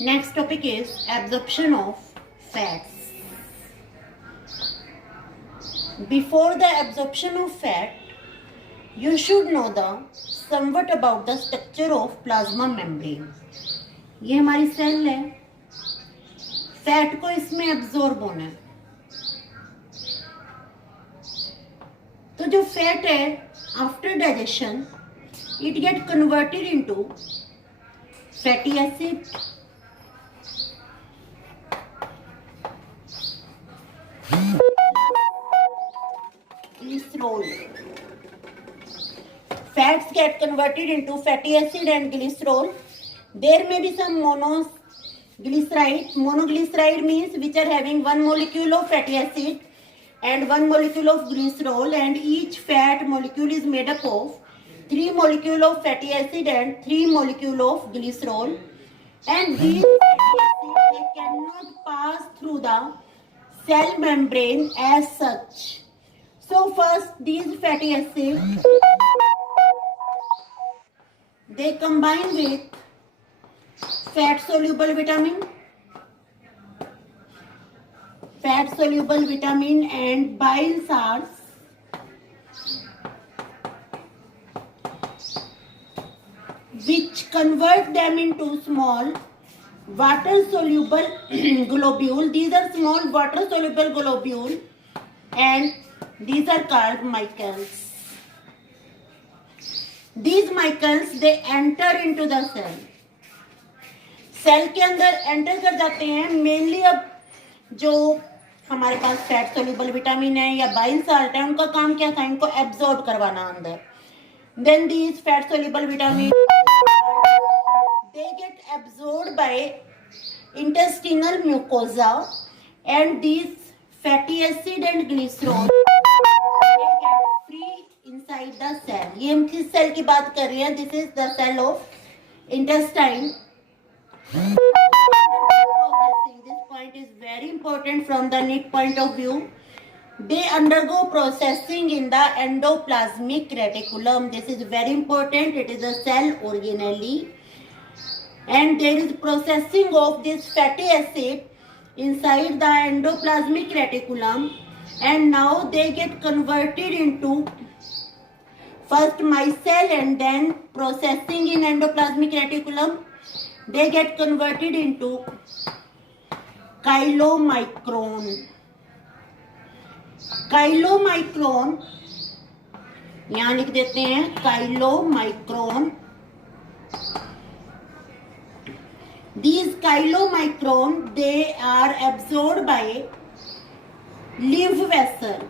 Next topic is absorption of fats. Before the absorption of fat, you should know the somewhat about the structure of plasma membrane. ये हमारी सेल है, फैट को इसमें एब्जॉर्ब होना है. तो जो फैट है after digestion it get converted into fatty acid, glycerol. Fats get converted into fatty acid and glycerol. There may be some monoglyceride. Monoglyceride means which are having one molecule of fatty acid and one molecule of glycerol, and each fat molecule is made up of 3 molecule of fatty acid and 3 molecule of glycerol. And these fatty acids, they cannot pass through the cell membrane as such. So first these fatty acids, they combine with fat soluble vitamin and bile salts, which convert them into small water soluble globule. These are small water soluble globule and these are called micelles. These micelles, they enter into the cell. Cell के अंदर एंटर कर जाते हैं. मेनली अब जो हमारे पास fat soluble vitamin है या बाइल साल्ट है, उनका काम क्या था? इनको एब्जॉर्ब करवाना अंदर. Then these fat soluble vitamin they get absorbed by intestinal mucosa and these fatty acid and glycerol inside the cell. ये हम किस सेल की बात कर रहे हैं? This is the cell of intestine. This point is very important from the NEET point of view. They undergo processing in the endoplasmic reticulum. This is very important. It is a cell organelle, and there is processing of this fatty acid inside the endoplasmic reticulum, and now they get converted into first micelle and then processing in endoplasmic reticulum, they get converted into chylomicron. Chylomicron, यहाँ लिख देते हैं chylomicron. These chylomicron, they are absorbed by lymph vessel.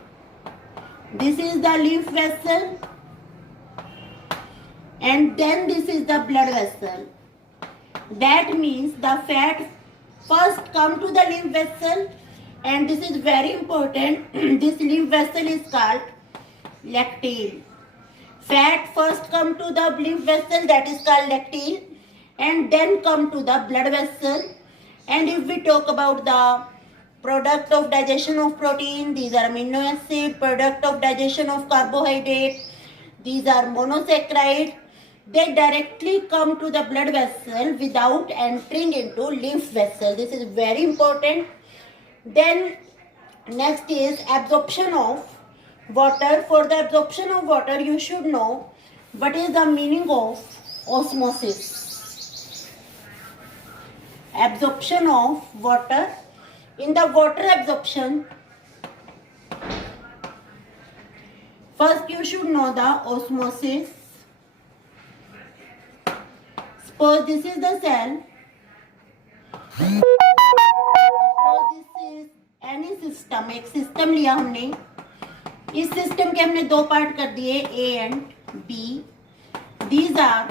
This is the lymph vessel. And then this is the blood vessel. That means the fat first come to the lymph vessel, and this is very important. This lymph vessel is called lacteal. Fat first come to the lymph vessel, that is called lacteal, and then come to the blood vessel. And if we talk about the product of digestion of protein, these are amino acid. Product of digestion of carbohydrate, these are monosaccharide. They directly come to the blood vessel without entering into lymph vessel. This is very important. Then next is absorption of water. For the absorption of water, you should know what is the meaning of osmosis. Absorption of water. In the water absorption, first you should know the osmosis. Suppose this is the cell. Suppose this is any system. एक सिस्टम लिया हमने. इस सिस्टम के हमने दो पार्ट कर दिए, A and B. These are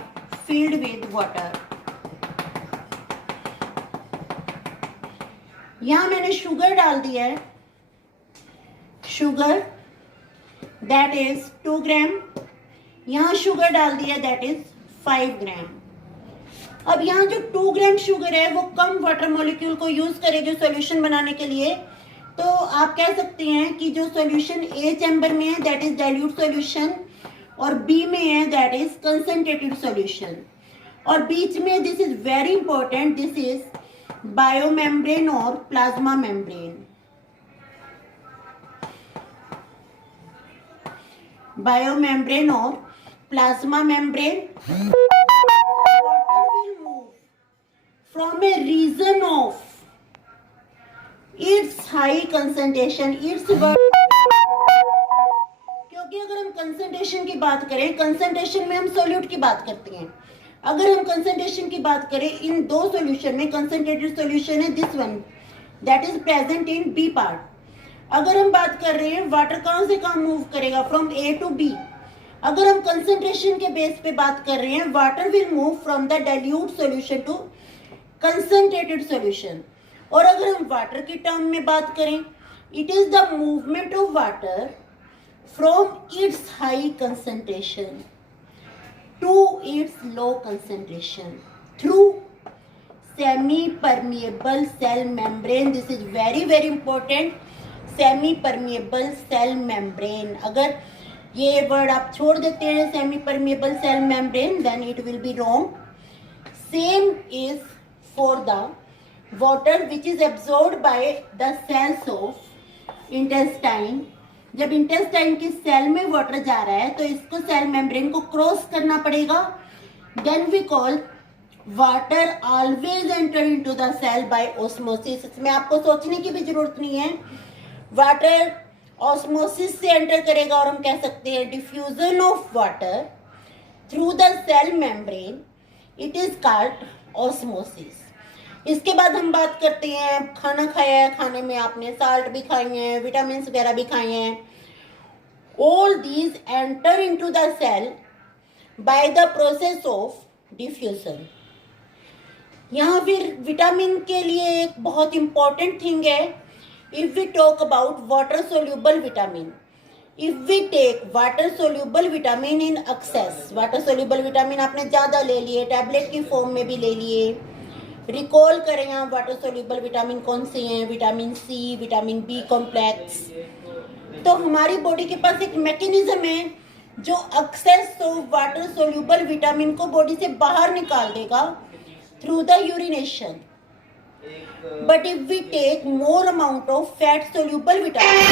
filled with water. यहाँ मैंने शुगर डाल दिया है. शुगर that is 2 ग्राम. यहाँ शुगर डाल दिया, that is 5 ग्राम. अब यहाँ जो 2 ग्राम शुगर है वो कम वाटर मॉलिक्यूल को यूज करेगी सॉल्यूशन बनाने के लिए. तो आप कह सकते हैं कि जो सॉल्यूशन ए चैम्बर में है दैट इज डाइल्यूट सॉल्यूशन, और बी में है दैट इज कंसंट्रेटेड सॉल्यूशन. और बीच में this is very important, this is biomembrane और प्लाज्मा मेम्ब्रेन। बायोमेम्ब्रेन और plasma membrane. Water will move from a region of its high concentration, its क्योंकि अगर हम कंसंट्रेशन की बात करें, कंसंट्रेशन में हम सोल्यूट की बात करते हैं। अगर हम कंसंट्रेशन की बात करें, इन दो सॉल्यूशन में कंसंट्रेटेड सॉल्यूशन है this one, that is present in B part. अगर हम बात कर रहे हैं वाटर कहां से कहां मूव करेगा, फ्रॉम ए टू बी। अगर हम कंसंट्रेशन के बेस पे बात कर रहे हैं, water will move from the dilute solution to concentrated solution. और अगर हम वाटर की टर्म में बात करें, it is the movement of water from its high concentration to its low concentration through semi-permeable cell membrane. This is very very important, semi-permeable cell membrane. अगर ये वर्ड आप छोड़ देते हैं semi-permeable cell membrane, then it will be wrong. Same is for the water which is absorbed by the cells of intestine. जब इंटेस्टाइन की सेल में वाटर जा रहा है तो इसको सेल मेम्ब्रेन को क्रॉस करना पड़ेगा। Then we call water always enter into the cell by osmosis. इसमें आपको सोचने की भी जरूरत नहीं है, वाटर ऑस्मोसिस से एंटर करेगा और हम कह सकते हैं diffusion of water through the cell membrane, it is called osmosis. इसके बाद हम बात करते हैं, खाना खाया है, खाने में आपने साल्ट भी खाई है, विटामिन वगैरह भी खाए हैं। All these enter into the cell by the process of diffusion. यहाँ फिर विटामिन के लिए एक बहुत इंपॉर्टेंट थिंग है, if we talk about water soluble vitamin, if we take water soluble vitamin in excess, water soluble vitamin आपने ज़्यादा ले लिए, टैबलेट की फॉर्म में भी ले लिए। रिकॉल करें यहाँ वाटर सोल्यूबल विटामिन कौन से हैं, vitamin C, vitamin B complex. तो हमारी बॉडी के पास एक मैकेनिज्म है जो excess of water soluble vitamin को बॉडी से बाहर निकाल देगा through the urination. But if we take more amount of fat soluble vitamin,